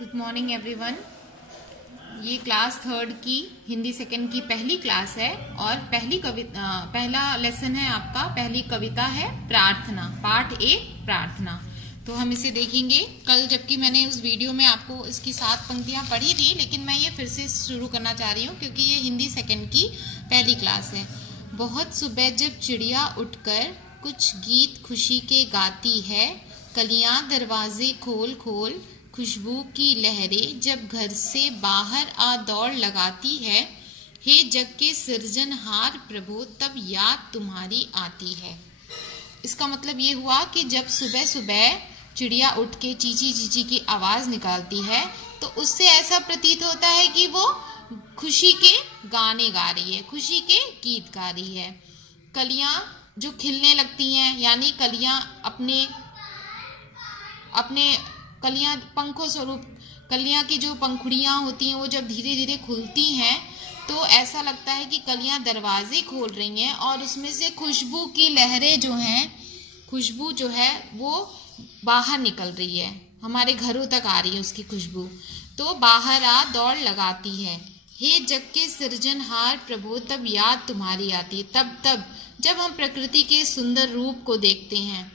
Good morning everyone. ये class third की Hindi second की पहली क्लास है और पहला लेसन है आपका। पहली कविता है प्रार्थना, पाठ 1 प्रार्थना। तो हम इसे देखेंगे। कल जबकि मैंने उस वीडियो में आपको इसकी 7 पंक्तियां पढ़ी थी, लेकिन मैं ये फिर से शुरू करना चाह रही हूँ क्योंकि ये हिंदी सेकंड की पहली क्लास है। बहुत सुबह जब चिड़िया उठकर कुछ गीत खुशी के गाती है, कलियां दरवाजे खोल खोल खुशबू की लहरें जब घर से बाहर आ दौड़ लगाती है, हे जग के सृजनहार प्रभु तब याद तुम्हारी आती है। इसका मतलब ये हुआ कि जब सुबह सुबह चिड़िया उठ के चींची चींची की आवाज निकालती है तो उससे ऐसा प्रतीत होता है कि वो खुशी के गाने गा रही है, खुशी के गीत गा रही है। कलियां जो खिलने लगती हैं, यानी कलियां अपने कलियां पंखों स्वरूप, कलियां की जो पंखुड़ियां होती हैं वो जब धीरे धीरे खुलती हैं तो ऐसा लगता है कि कलियां दरवाजे खोल रही हैं और उसमें से खुशबू की लहरें जो हैं, खुशबू जो है वो बाहर निकल रही है, हमारे घरों तक आ रही है उसकी खुशबू। तो बाहर आ दौड़ लगाती है, हे जग के सृजनहार प्रभु तब याद तुम्हारी आती। तब जब हम प्रकृति के सुंदर रूप को देखते हैं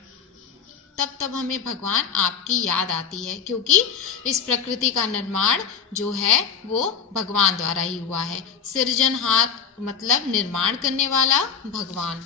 तब हमें भगवान आपकी याद आती है, क्योंकि इस प्रकृति का निर्माण जो है वो भगवान द्वारा ही हुआ है। सृजनहार मतलब निर्माण करने वाला भगवान।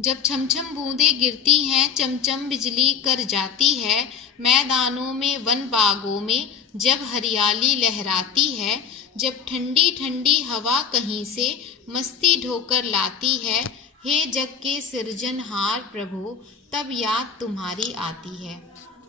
जब छमछम बूंदें गिरती हैं, चमचम बिजली कर जाती है, मैदानों में वन बागों में जब हरियाली लहराती है, जब ठंडी ठंडी हवा कहीं से मस्ती ढोकर लाती है, हे जग के सृजनहार प्रभु तब याद तुम्हारी आती है।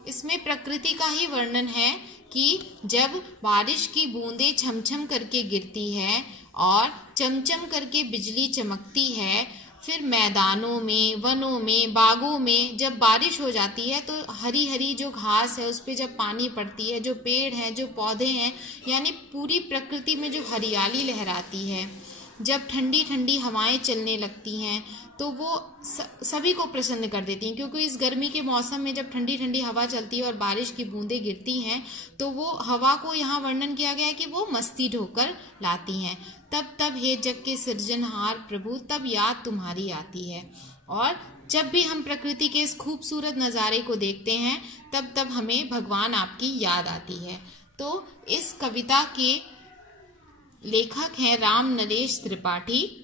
इसमें प्रकृति का ही वर्णन है कि जब बारिश की बूंदें छमछम करके गिरती है और चमचम करके बिजली चमकती है, फिर मैदानों में, वनों में, बागों में जब बारिश हो जाती है तो हरी हरी जो घास है उस पर जब पानी पड़ती है, जो पेड़ हैं, जो पौधे हैं, यानी पूरी प्रकृति में जो हरियाली लहराती है, जब ठंडी ठंडी हवाएं चलने लगती हैं तो वो सभी को प्रसन्न कर देती हैं। क्योंकि इस गर्मी के मौसम में जब ठंडी ठंडी हवा चलती है और बारिश की बूंदें गिरती हैं तो वो हवा को यहाँ वर्णन किया गया है कि वो मस्ती ढोकर लाती हैं। तब हे जग के सृजनहार प्रभु तब याद तुम्हारी आती है। और जब भी हम प्रकृति के इस खूबसूरत नज़ारे को देखते हैं तब हमें भगवान आपकी याद आती है। तो इस कविता के लेखक हैं राम नरेश त्रिपाठी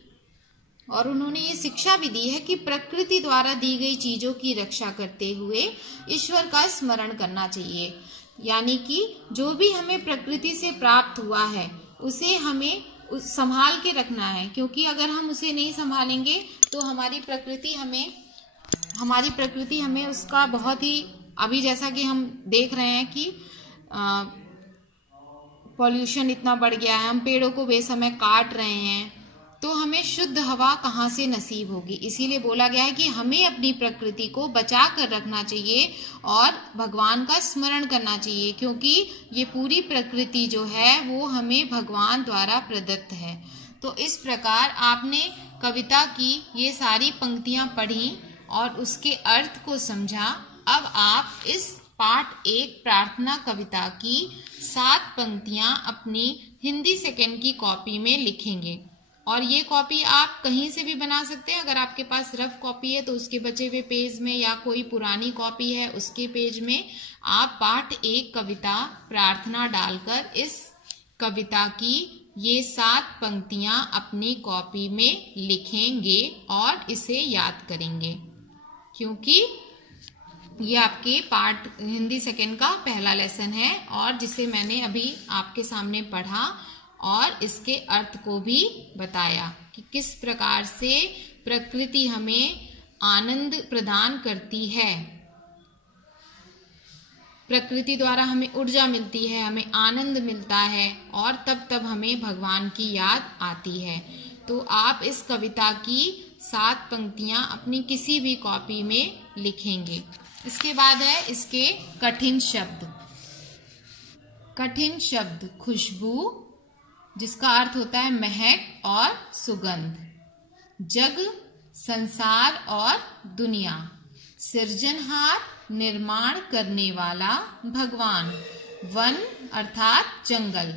और उन्होंने ये शिक्षा भी दी है कि प्रकृति द्वारा दी गई चीजों की रक्षा करते हुए ईश्वर का स्मरण करना चाहिए। यानी कि जो भी हमें प्रकृति से प्राप्त हुआ है उसे हमें संभाल के रखना है, क्योंकि अगर हम उसे नहीं संभालेंगे तो हमारी प्रकृति हमें उसका बहुत ही, अभी जैसा कि हम देख रहे हैं कि पॉल्यूशन इतना बढ़ गया है, हम पेड़ों को बेसमय काट रहे हैं, तो हमें शुद्ध हवा कहाँ से नसीब होगी। इसीलिए बोला गया है कि हमें अपनी प्रकृति को बचा कर रखना चाहिए और भगवान का स्मरण करना चाहिए, क्योंकि ये पूरी प्रकृति जो है वो हमें भगवान द्वारा प्रदत्त है। तो इस प्रकार आपने कविता की ये सारी पंक्तियां पढ़ी और उसके अर्थ को समझा। अब आप इस पाठ 1 प्रार्थना कविता की 7 पंक्तियां अपनी हिंदी सेकंड की कॉपी में लिखेंगे और ये कॉपी आप कहीं से भी बना सकते हैं। अगर आपके पास रफ कॉपी है तो उसके बचे हुए पेज में, या कोई पुरानी कॉपी है उसके पेज में आप पाठ 1 कविता प्रार्थना डालकर इस कविता की ये 7 पंक्तियां अपनी कॉपी में लिखेंगे और इसे याद करेंगे, क्योंकि ये आपके पाठ हिंदी सेकंड का पहला लेसन है और जिसे मैंने अभी आपके सामने पढ़ा और इसके अर्थ को भी बताया कि किस प्रकार से प्रकृति हमें आनंद प्रदान करती है। प्रकृति द्वारा हमें ऊर्जा मिलती है, हमें आनंद मिलता है और तब हमें भगवान की याद आती है। तो आप इस कविता की 7 पंक्तियां अपनी किसी भी कॉपी में लिखेंगे। इसके बाद है इसके कठिन शब्द। कठिन शब्द खुशबू, जिसका अर्थ होता है महक और सुगंध, जग, संसार और दुनिया, सृजनहार निर्माण करने वाला भगवान, वन अर्थात जंगल,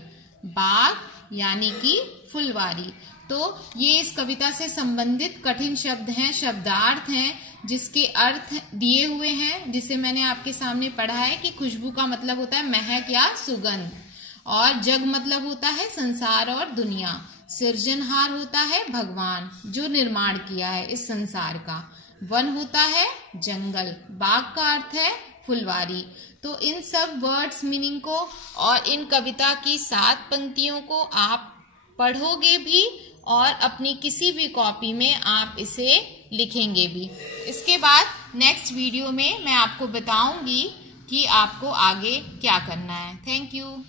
बाग यानी कि फुलवारी। तो ये इस कविता से संबंधित कठिन शब्द हैं, शब्दार्थ हैं, जिसके अर्थ दिए हुए हैं, जिसे मैंने आपके सामने पढ़ा है कि खुशबू का मतलब होता है महक या सुगंध, और जग मतलब होता है संसार और दुनिया, सृजनहार होता है भगवान जो निर्माण किया है इस संसार का, वन होता है जंगल, बाग का अर्थ है फुलवारी। तो इन सब वर्ड्स मीनिंग को और इन कविता की 7 पंक्तियों को आप पढ़ोगे भी और अपनी किसी भी कॉपी में आप इसे लिखेंगे भी। इसके बाद नेक्स्ट वीडियो में मैं आपको बताऊंगी कि आपको आगे क्या करना है। Thank you.